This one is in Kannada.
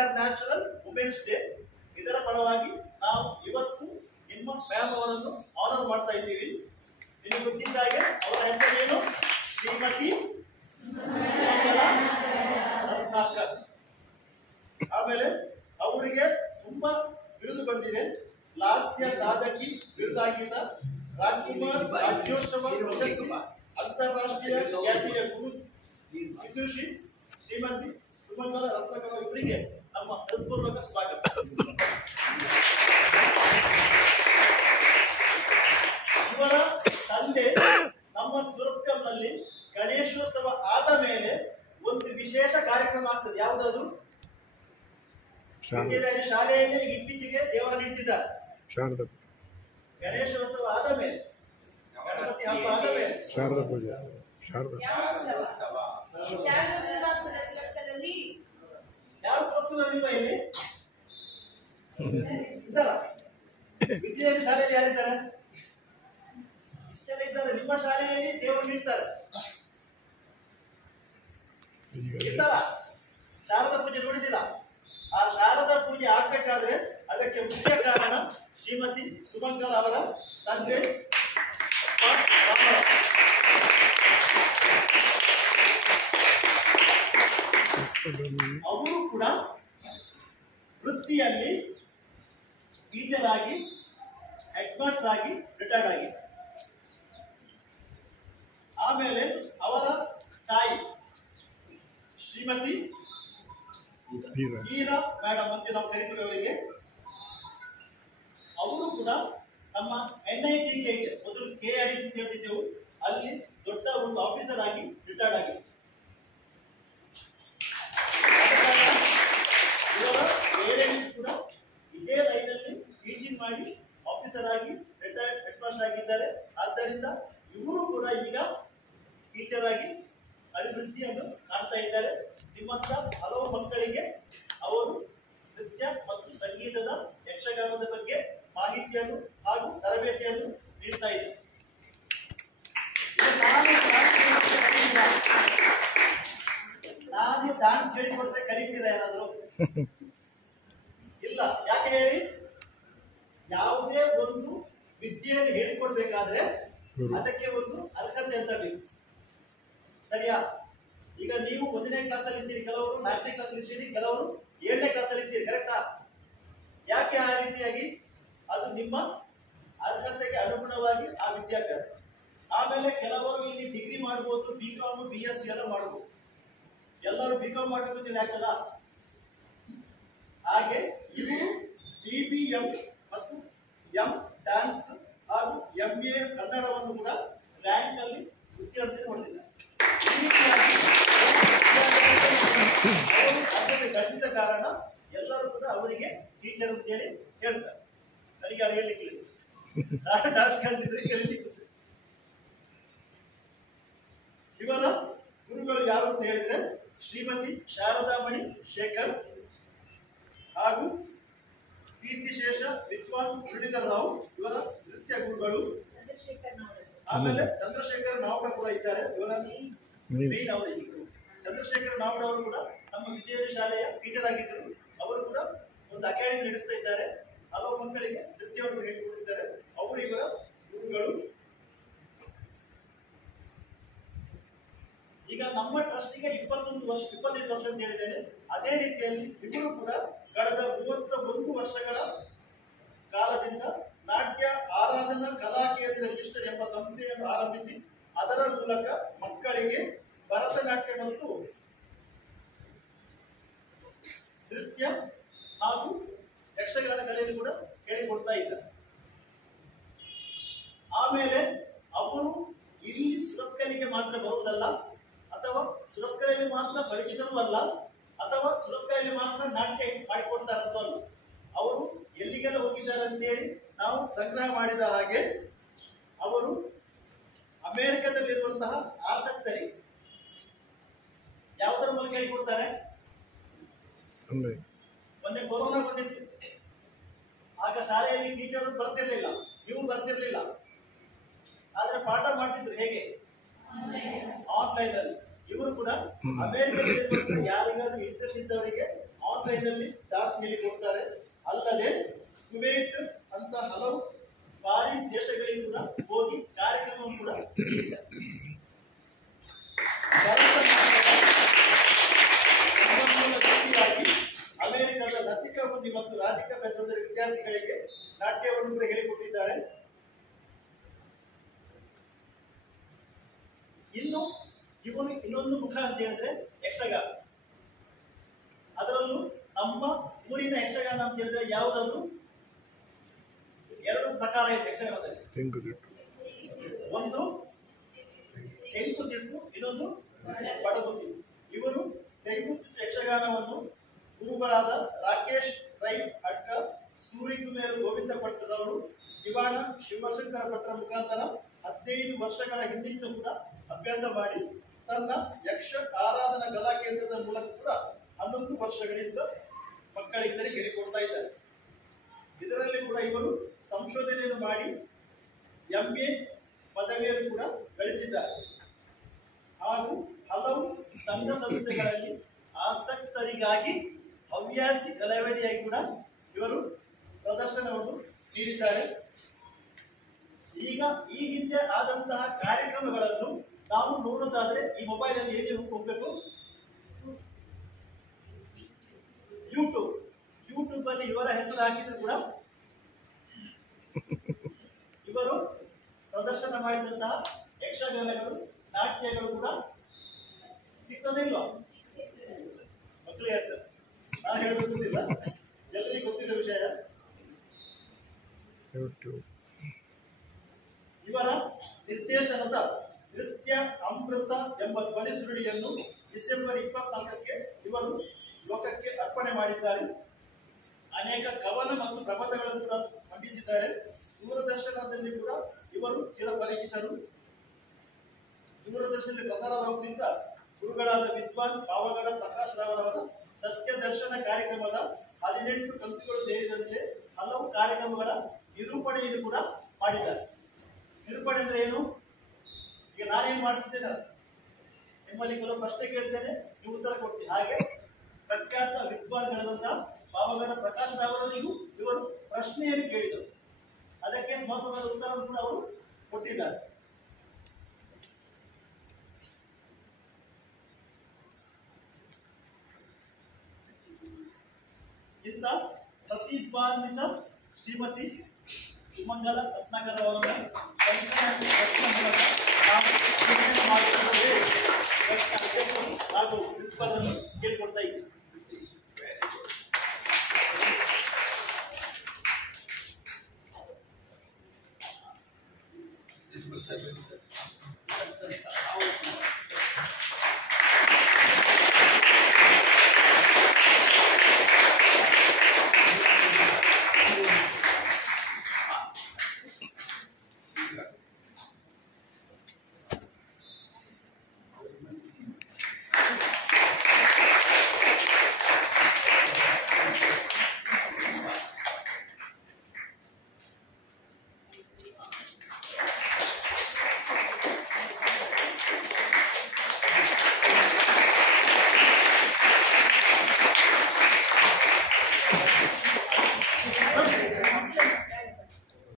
International women's day. ಇದರ ಫಲವಾಗಿ ನಾವು ಇವತ್ತು ನಿಮ್ಮ ಮ್ಯಾಮ್ ಅವರನ್ನು ಆನರ್ ಮಾಡ್ತಾ ಇದ್ದೀವಿ. ನಿಮಗೆ ಗೊತ್ತಿದ್ದ ಹಾಗೆ ಅವರ ಹೆಸರೇನು? ಶ್ರೀಮತಿ ರತ್ನಾಕರ್. ಆಮೇಲೆ ಅವರಿಗೆ ತುಂಬಾ ಬಿರುದು ಬಂದಿದೆ. ಲಾಸ್ಯ ಸಾಧಕಿ ಬಿರುದಾಗಿದ್ದ ರಾಜ್ಕುಮಾರ್ ರಾಜ್ಯೋತ್ಸವ ಪ್ರಶಸ್ತಿ, ಅಂತಾರಾಷ್ಟ್ರೀಯ ಖ್ಯಾತಿಯ ಗುರು ವಿದುಷಿ ಶ್ರೀಮತಿ ಸುಮಂಗಲ ರತ್ನಾಕರ್ ಇವರಿಗೆ ನಮ್ಮ ಹೃತ್ಪೂರ್ವಕ ಸ್ವಾಗತ. ಇವರ ತಂದೆ ನಮ್ಮ ಸುರತ್ಕಲ್ನಲ್ಲಿ ಗಣೇಶೋತ್ಸವ ಆದ ಮೇಲೆ ಒಂದು ವಿಶೇಷ ಕಾರ್ಯಕ್ರಮ ಆಗ್ತದೆ. ಯಾವುದದು? ಶಾಲೆಯಲ್ಲಿ ಇತ್ತೀಚೆಗೆ ದೇವರನ್ನು ಇಟ್ಟಿದ್ದಾರೆ. ಗಣೇಶೋತ್ಸವ ಆದ ಮೇಲೆ, ಗಣಪತಿ ಹಬ್ಬ ಆದ ಮೇಲೆ ಶಾರದಾ ಪೂಜೆ, ಯಾರು ಕೊಡ್ತಾರೆ ನಿಮ್ಮ ಇಲ್ಲಿ ಇದ್ದಾರ? ವಿದ್ಯಾರ್ಥಿ ಶಾಲೆಯಲ್ಲಿ ಯಾರಿದ್ದಾರೆ? ಇಷ್ಟೆಲ್ಲ ಇದ್ದಾರೆ. ನಿಮ್ಮ ಶಾಲೆಯಲ್ಲಿ ದೇವರನ್ನು ಇಡ್ತಾರೆ ಇರ್ತಾರ? ಶಾರದಾ ಪೂಜೆ ನೋಡಿದಿಲ್ಲ? ಆ ಶಾರದಾ ಪೂಜೆ ಆಗ್ಬೇಕಾದ್ರೆ ಅದಕ್ಕೆ ಮುಖ್ಯ ಕಾರಣ ಶ್ರೀಮತಿ ಸುಮಂಗಲ ಅವರ ತಂದೆ. ಅವರು ಕೂಡ ವೃತ್ತಿಯಲ್ಲಿ ಟೀಚರ್ ಆಗಿ, ಹೆಡ್ ಮಾಸ್ಟರ್ ಆಗಿ ರಿಟೈರ್ಡ್ ಆಗಿ. ಆಮೇಲೆ ಅವರ ತಾಯಿ ಶ್ರೀಮತಿ ಹೀರಾ ಮೇಡಮ್ ಅಂತ ನಾವು ಕರಿತೀವಿ ಅವರಿಗೆ. ಅವರು ಕೂಡ ನಮ್ಮ NIT ಮೊದಲು KIC ಹೇಳ್ತಿದ್ದೆವು, ಅಲ್ಲಿ ದೊಡ್ಡ ಒಂದು ಆಫೀಸರ್ ಆಗಿ ರಿಟೈರ್ಡ್ ಆಗಿ. ಇವರ ಪೇರೆಂಟ್ಸ್ ಕೂಡ ಇದೇ ಲೈನಲ್ಲಿ ಟೀಚಿಂಗ್ ಮಾಡಿ ಆಫೀಸರ್ ಆಗಿ ರಿಟೈರ್ಡ್ ಹೆಡ್ ಮಾಸ್ಟರ್ ಆಗಿದ್ದಾರೆ. ಆದ್ದರಿಂದ ಇವರು ಕೂಡ ಈಗ ಟೀಚರ್ ಆಗಿ ಅಭಿವೃದ್ಧಿಯನ್ನು ಕಾಣ್ತಾ ಇದ್ದಾರೆ. ನಿಮ್ಮಂತ ಹಲವು ಮಕ್ಕಳಿಗೆ ಅವರು ನೃತ್ಯ ಮತ್ತು ಸಂಗೀತದ, ಯಕ್ಷಗಾನದ ಬಗ್ಗೆ ಮಾಹಿತಿಯನ್ನು ಹಾಗೂ ತರಬೇತಿಯನ್ನು ನೀಡ್ತಾ ಇದ್ದಾರೆ. ನಾನು ಡಾನ್ಸ್ ಹೇಳಿಕೊಟ್ರೆ ಕರೀತೀರಾ ಯಾರಾದ್ರು? ಇಲ್ಲ. ಯಾಕೆ ಹೇಳಿ? ಯಾವುದೇ ಒಂದು ವಿದ್ಯೆಯನ್ನು ಹೇಳಿಕೊಡ್ಬೇಕಾದ್ರೆ ಅದಕ್ಕೆ ಒಂದು ಅರ್ಹತೆ ಅಂತ ಬೇಕು. ಸರಿಯಾ? ಈಗ ನೀವು 1ನೇ ಕ್ಲಾಸಲ್ಲಿ ಇದ್ದೀರಿ, ಕೆಲವರು 4ನೇ ಕ್ಲಾಸಲ್ಲಿ ಇದ್ದೀರಿ, ಕೆಲವರು 7ನೇ ಕ್ಲಾಸಲ್ಲಿ ಇದ್ದೀರಿ. ಕರೆಕ್ಟಾ? ಯಾಕೆ ಆ ರೀತಿಯಾಗಿ? ಅದು ನಿಮ್ಮ ಅರ್ಹತೆಗೆ ಅನುಗುಣವಾಗಿ ಆ ವಿದ್ಯಾಭ್ಯಾಸ. ಆಮೇಲೆ ಕೆಲವರು ಇಲ್ಲಿ ಡಿಗ್ರಿ ಮಾಡ್ಬೋದು, BCom BSc ಎಲ್ಲ ಮಾಡ್ಬೋದು. ಎಲ್ಲರೂ BCom ಮಾಡಬೇಕು ಅಂತ ಆಗ್ತದ? ಹಾಗೆ ಇವರು BBM ಮತ್ತು M ಡ್ಯಾನ್ಸ್ ಹಾಗೂ MA ಕನ್ನಡವನ್ನು ಕೂಡ ರ್ಯಾಂಕ್ ಅಲ್ಲಿ ಉತ್ತೀರ್ಣತೆ ಹೊಂದಿದ್ದಾರೆ. ಅವರು ಗಳಿಸಿದ ಕಾರಣ ಎಲ್ಲರೂ ಕೂಡ ಅವರಿಗೆ ಟೀಚರ್ ಅಂತ ಹೇಳಿ ಹೇಳ್ತಾರೆ. ನನಗೆ ಯಾರು ಹೇಳಲಿಕ್ಕಿಲ್ಲ, ಡಾನ್ಸ್ ಕಲಿತಿದ್ರೆ ಕಲಿಲಿಕ್ಕೆ. ಇವರ ಗುರುಗಳು ಯಾರು ಅಂತ ಹೇಳಿದ್ರೆ ಶ್ರೀಮತಿ ಶಾರದಾಮಣಿ ಶೇಖರ್ ಹಾಗೂ ಕೀರ್ತಿಶೇಷ ವಿದ್ವಾನ್ ಮುರಳೀಧರ್ ರಾವ್ ಇವರ ನೃತ್ಯ ಗುರುಗಳು. ಆಮೇಲೆ ಚಂದ್ರಶೇಖರ್ ನಾವ್ಡ ಕೂಡ ಇದ್ದಾರೆ. ಇವರ ಮೇನ್ ಅವರ ಗುರು ಚಂದ್ರಶೇಖರ್ ನಾವ್ಡ ಅವರು ಕೂಡ ನಮ್ಮ ವಿದ್ಯಾರ್ಥಿ ಶಾಲೆಯ ಟೀಚರ್ ಆಗಿದ್ದರು. ಅವರು ಕೂಡ ಒಂದು ಅಕಾಡೆಮಿ ನಡೆಸ್ತಾ ಇದ್ದಾರೆ. ಹಲವು ಮಕ್ಕಳಿಗೆ ನೃತ್ಯವನ್ನು ಹೇಳಿಕೊಟ್ಟಿದ್ದಾರೆ. ಅವರು ಇವರ ಗುರುಗಳು. ಈಗ ನಮ್ಮ ಟ್ರಸ್ಟಿಗೆ 25 ವರ್ಷ ಅಂತ ಹೇಳಿದ್ದೇನೆ. ಅದೇ ರೀತಿಯಲ್ಲಿ ಇವರು ಕೂಡ ಕಳೆದ 31 ವರ್ಷಗಳ ಕಾಲದಿಂದ ನಾಟ್ಯ ಆರಾಧನಾ ಕಲಾ ಕೇಂದ್ರ ಲಿಸ್ಟರ್ ಎಂಬ ಸಂಸ್ಥೆಯನ್ನು ಆರಂಭಿಸಿ ಅದರ ಮೂಲಕ ಮಕ್ಕಳಿಗೆ ಭರತನಾಟ್ಯ ಮತ್ತು ನೃತ್ಯ ಹಾಗೂ ಯಕ್ಷಗಾನ ಕಲೆಯನ್ನು ಕೂಡ ಹೇಳಿಕೊಡ್ತಾ ಇದ್ದಾರೆ. ಆಮೇಲೆ ಅವರು ಇಲ್ಲಿ ಸುರತ್ಕಲ್ಲಿಗೆ ಮಾತ್ರ ಬರುವುದಲ್ಲ, ಅಥವಾ ಸುರತ್ಕಲೆಯಲ್ಲಿ ಮಾತ್ರ ಪರಿಚಿತವೂ ಅಲ್ಲ, ಅಥವಾ ಸುರತ್ಕಲೆಯಲ್ಲಿ ಮಾತ್ರ ನಾಟ್ಯ ಮಾಡಿಕೊಡ್ತಾರಂತೂ ಅಲ್ಲ. ಅವರು ಎಲ್ಲಿಗೆಲ್ಲ ಹೋಗಿದ್ದಾರೆ ಅಂತೇಳಿ ನಾವು ಸಂಗ್ರಹ ಮಾಡಿದ ಹಾಗೆ ಅವರು ಅಮೆರಿಕದಲ್ಲಿರುವಂತಹ ಆಸಕ್ತರಿಗೆ ಯಾವುದರ ಮೂಲಕ ಹೇಳಿಕೊಡ್ತಾರೆ? ಮೊನ್ನೆ ಕೊರೋನಾ ಬಂದಿತ್ತು, ಆಗ ಶಾಲೆಯಲ್ಲಿ ಟೀಚರ್ ಬರ್ತಿರ್ಲಿಲ್ಲ, ನೀವು ಬರ್ತಿರ್ಲಿಲ್ಲ. ಆದ್ರೆ ಪಾಠ ಮಾಡ್ತಿದ್ರು ಹೇಗೆ? ಆನ್ಲೈನ್ ಅಲ್ಲಿ. ಇವರು ಕೂಡ ಅಮೆರಿಕದಲ್ಲಿ ಯಾರಿಗಾದ್ರೂ ಇಂಟ್ರೆಸ್ಟ್ ಇದ್ದವರಿಗೆ ಆನ್ಲೈನ್ ಆನ್ಲೈನ್ನಲ್ಲಿ ಡಾನ್ಸ್ ಹೇಳಿಕೊಡ್ತಾರೆ. ಅಲ್ಲದೆ ಕುವೈಟ್ ಅಂತ ಹಲವು ಫಾರಿನ್ ದೇಶಗಳಿಗೆ ಕೂಡ ಹೋಗಿ ಕಾರ್ಯಕ್ರಮ ಕೂಡ ಅಮೆರಿಕದ ಲತಿಕಾ ಮುಂಜಿ ಮತ್ತು ರಾಧಿಕಾ ಬೆಸಂದರ ವಿದ್ಯಾರ್ಥಿಗಳಿಗೆ ನಾಟ್ಯವನ್ನು ಕೂಡ ಹೇಳಿಕೊಟ್ಟಿದ್ದಾರೆ. ಇನ್ನು ಇವನು ಇನ್ನೊಂದು ಮುಖ ಅಂತ ಹೇಳಿದ್ರೆ ಯಕ್ಷಗಾನ. ಅದರಲ್ಲೂ ನಮ್ಮ ಊರಿನ ಯಕ್ಷಗಾನ ಅಂತ ಹೇಳಿದ್ರೆ ಯಾವುದಾದ್ರು ಎರಡು ಪ್ರಕಾರ ಇದೆ ಯಕ್ಷಗಾನದಲ್ಲಿ. ಒಂದು ತೆಂಕುತಿಟ್ಟು, ಇನ್ನೊಂದು ಬಡಗುತಿಟ್ಟು. ಇವರು ತೆಂಕುತಿಟ್ಟು ಯಕ್ಷಗಾನವನ್ನು ಗುರುಗಳಾದ ರಾಕೇಶ್ ರೈ ಅಡ್ಕ, ಸೂರಿಕುಮೇರು ಗೋವಿಂದ ಭಟ್ರವರು, ದಿವಾಣ ಶಿವಶಂಕರ ಭಟ್ರ ಮುಖಾಂತರ 15 ವರ್ಷಗಳ ಹಿಂದಿನಿಂದ ಕೂಡ ಅಭ್ಯಾಸ ಮಾಡಿ ತನ್ನ ಯಕ್ಷ ಆರಾಧನಾ ಕಲಾ ಕೇಂದ್ರದ ಮೂಲಕ ಕೂಡ 11 ವರ್ಷಗಳಿಂದ ಮಕ್ಕಳಿಗೆ ಹೇಳಿಕೊಡ್ತಾ ಇದ್ದಾರೆ. ಇದರಲ್ಲಿ ಕೂಡ ಇವರು ಸಂಶೋಧನೆಯನ್ನು ಮಾಡಿ MA ಪದವಿಯನ್ನು ಕೂಡ ಗಳಿಸಿದ್ದಾರೆ. ಹಾಗೂ ಹಲವು ಸಂಘ ಸಂಸ್ಥೆಗಳಲ್ಲಿ ಆಸಕ್ತರಿಗಾಗಿ ಹವ್ಯಾಸಿ ಕಲಾವಿದೆಯಾಗಿ ಕೂಡ ಇವರು ಪ್ರದರ್ಶನವನ್ನು ನೀಡಿದ್ದಾರೆ. ಈಗ ಈ ಹಿಂದೆ ಆದಂತಹ ಕಾರ್ಯಕ್ರಮಗಳನ್ನು ನಾವು ನೋಡೋದಾದ್ರೆ ಈ ಮೊಬೈಲ್ ಅಲ್ಲಿ ಹೇಗೆ ಹೋಗ್ಬೇಕು, ಯೂಟ್ಯೂಬ್ ಅಲ್ಲಿ ಇವರ ಹೆಸರು ಹಾಕಿದ್ರು ಕೂಡ ಇವರು ಪ್ರದರ್ಶನ ಮಾಡಿದಂತಹ ಯಕ್ಷಗಾನಗಳು, ನಾಟ್ಯಗಳು ಕೂಡ ಸಿಗ್ತದಿಲ್ವಾ? ಮಕ್ಕಳು ಹೇಳ್ತಾರೆ, ನಾನು ಹೇಳೋದು ಗೊತ್ತಿಲ್ಲ, ಎಲ್ಲರಿಗೂ ಗೊತ್ತಿದ್ದ ವಿಷಯ. ಇವರ ನಿರ್ದೇಶನದ ನೃತ್ಯ ಅಮೃತ ಎಂಬ ಧ್ವನಿ ಸುರುಳಿಯನ್ನು ಡಿಸೆಂಬರ್ 24ಕ್ಕೆ ಇವರು ಲೋಕಕ್ಕೆ ಅರ್ಪಣೆ ಮಾಡಿದ್ದಾರೆ. ಅನೇಕ ಕವನ ಮತ್ತು ಪ್ರಬಂಧಗಳನ್ನು ಕೂಡ ಮಂಡಿಸಿದ್ದಾರೆ. ದೂರದರ್ಶನದಲ್ಲಿ ಕೂಡ ಇವರು ಚಿರಪರಿಚಿತರು. ದೂರದರ್ಶನದಲ್ಲಿ ಪ್ರಸಾರವಾಗುತ್ತಿದ್ದ ಗುರುಗಳಾದ ವಿದ್ವಾನ್ ಪಾವಗಡ ಪ್ರಕಾಶ್ ರಾವರವರ ಸತ್ಯ ದರ್ಶನ ಕಾರ್ಯಕ್ರಮದ 18 ಕಂತುಗಳು ಸೇರಿದಂತೆ ಹಲವು ಕಾರ್ಯಕ್ರಮಗಳ ನಿರೂಪಣೆಯನ್ನು ಕೂಡ ಮಾಡಿದ್ದಾರೆ. ನಿರೂಪಣೆ ಅಂದ್ರೆ ಏನು? ಈಗ ನಾನೇನು ಮಾಡ್ತಿದ್ದೇನೆ, ನಿಮ್ಮಲ್ಲಿ ಕೆಲವು ಪ್ರಶ್ನೆ ಕೇಳ್ತೇನೆ, ನೀವು ಉತ್ತರ ಕೊಡ್ತೀವಿ. ಹಾಗೆ ಪ್ರಖ್ಯಾತ ವಿದ್ವಾನ್ಗಳಾದಂತಹ ಪಾವಗಡ ಪ್ರಕಾಶ್ ರಾವರವರಿಗೂ ಇವರು ಪ್ರಶ್ನೆಯನ್ನು ಕೇಳಿದರು. ಅದಕ್ಕೆ ಮಹತ್ವದ ಉತ್ತರವನ್ನು ಕೂಡ ಅವರು ಕೊಟ್ಟಿದ್ದಾರೆ. ಇಂಥ ಪ್ರತಿಭಾನ್ವಿತ ಶ್ರೀಮತಿ ಸುಮಂಗಲ ರತ್ನಾಕರ್ ಅವರ ಹಾಗೂ ಪ್ರಿನ್ಸಿಪಾಲ್ ಕೇಳ್ಕೊಡ್ತಾ ಇದ್ದೀನಿ. This was